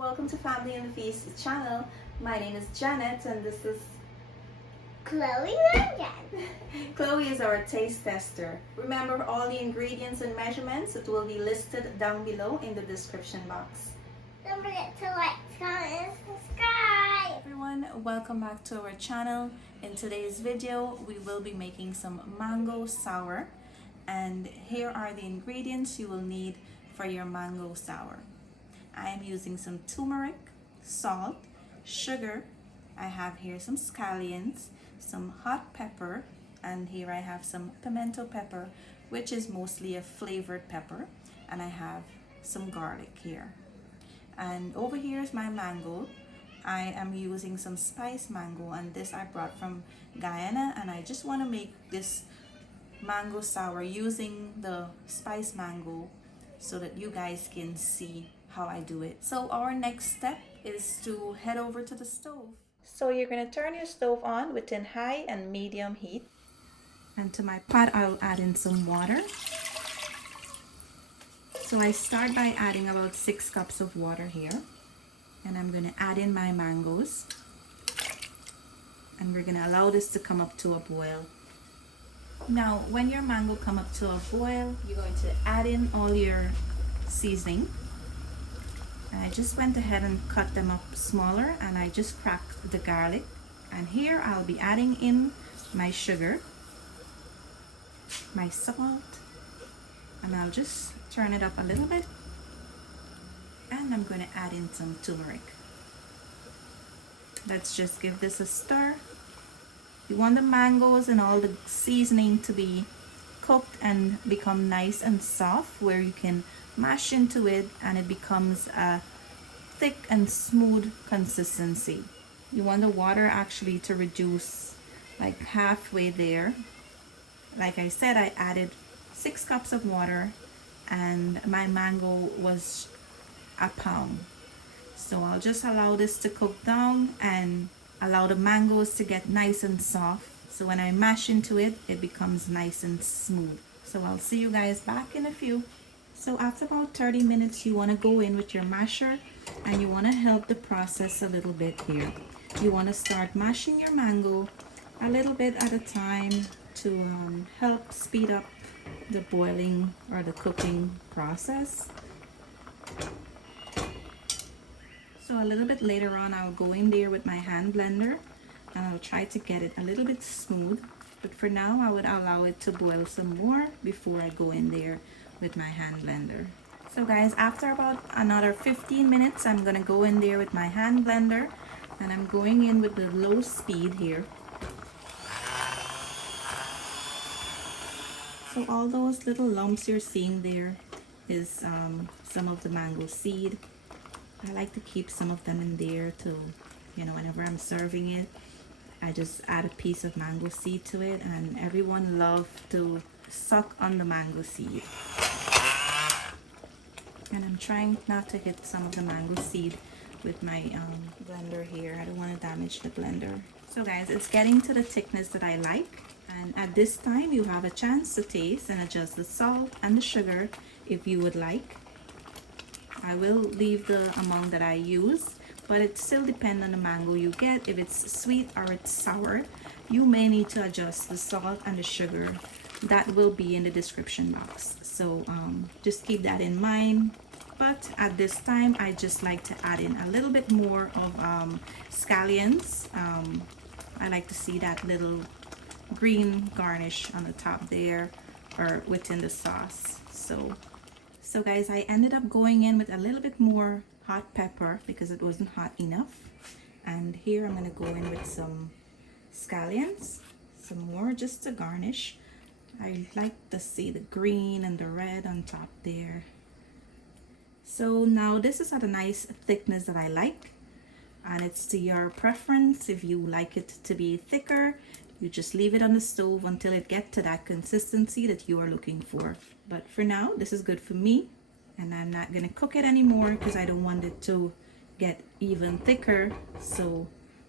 Welcome to Family and the Feast channel. My name is Janet and this is Chloe again. Chloe is our taste tester. Remember all the ingredients and measurements, it will be listed down below in the description box. Don't forget to like, comment, and subscribe. Everyone, welcome back to our channel. In today's video, we will be making some mango sour. And here are the ingredients you will need for your mango sour. I am using some turmeric, salt, sugar. I have here some scallions, some hot pepper, and here I have some pimento pepper, which is mostly a flavored pepper, and I have some garlic here. And over here is my mango. I am using some spice mango, and this I brought from Guyana, and I just want to make this mango sour using the spice mango so that you guys can see how I do it. So our next step is to head over to the stove. So you're going to turn your stove on within high and medium heat. And to my pot, I'll add in some water. So I start by adding about 6 cups of water here. And I'm going to add in my mangoes. And we're going to allow this to come up to a boil. Now, when your mango come up to a boil, you're going to add in all your seasoning. And I just went ahead and cut them up smaller, and I just cracked the garlic. And here I'll be adding in my sugar, my salt, and I'll just turn it up a little bit. And I'm going to add in some turmeric. Let's just give this a stir. You want the mangoes and all the seasoning to be cooked and become nice and soft, where you can mash into it and it becomes a thick and smooth consistency. You want the water actually to reduce like halfway there. Like I said, I added 6 cups of water and my mango was a pound. So I'll just allow this to cook down and allow the mangoes to get nice and soft. So when I mash into it, it becomes nice and smooth. So I'll see you guys back in a few. So after about 30 minutes, you want to go in with your masher and you want to help the process a little bit here. You want to start mashing your mango a little bit at a time to help speed up the boiling or the cooking process. So a little bit later on, I'll go in there with my hand blender and I'll try to get it a little bit smooth. But for now, I would allow it to boil some more before I go in there with my hand blender. So guys, after about another 15 minutes, I'm gonna go in there with my hand blender and I'm going in with the low speed here. So all those little lumps you're seeing there is some of the mango seed. I like to keep some of them in there to, you know, whenever I'm serving it, I just add a piece of mango seed to it, and everyone loves to suck on the mango seed. And I'm trying not to hit some of the mango seed with my blender here. I don't want to damage the blender. So guys, it's getting to the thickness that I like. And at this time, you have a chance to taste and adjust the salt and the sugar if you would like. I will leave the amount that I use, but it still depends on the mango you get. If it's sweet or it's sour, you may need to adjust the salt and the sugar. That will be in the description box. So just keep that in mind. But at this time, I just like to add in a little bit more of scallions. I like to see that little green garnish on the top there or within the sauce. So guys, I ended up going in with a little bit more hot pepper because it wasn't hot enough. And here I'm going to go in with some scallions, some more just to garnish. I like to see the green and the red on top there. So now this is at a nice thickness that I like, and it's to your preference. If you like it to be thicker, you just leave it on the stove until it gets to that consistency that you are looking for. But for now, this is good for me, and I'm not gonna cook it anymore because I don't want it to get even thicker. So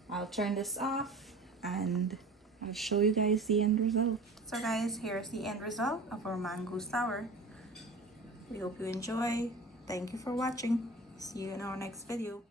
I'll turn this off and I'll show you guys the end result. So guys, here's the end result of our mango sour. We hope you enjoy. Thank you for watching. See you in our next video.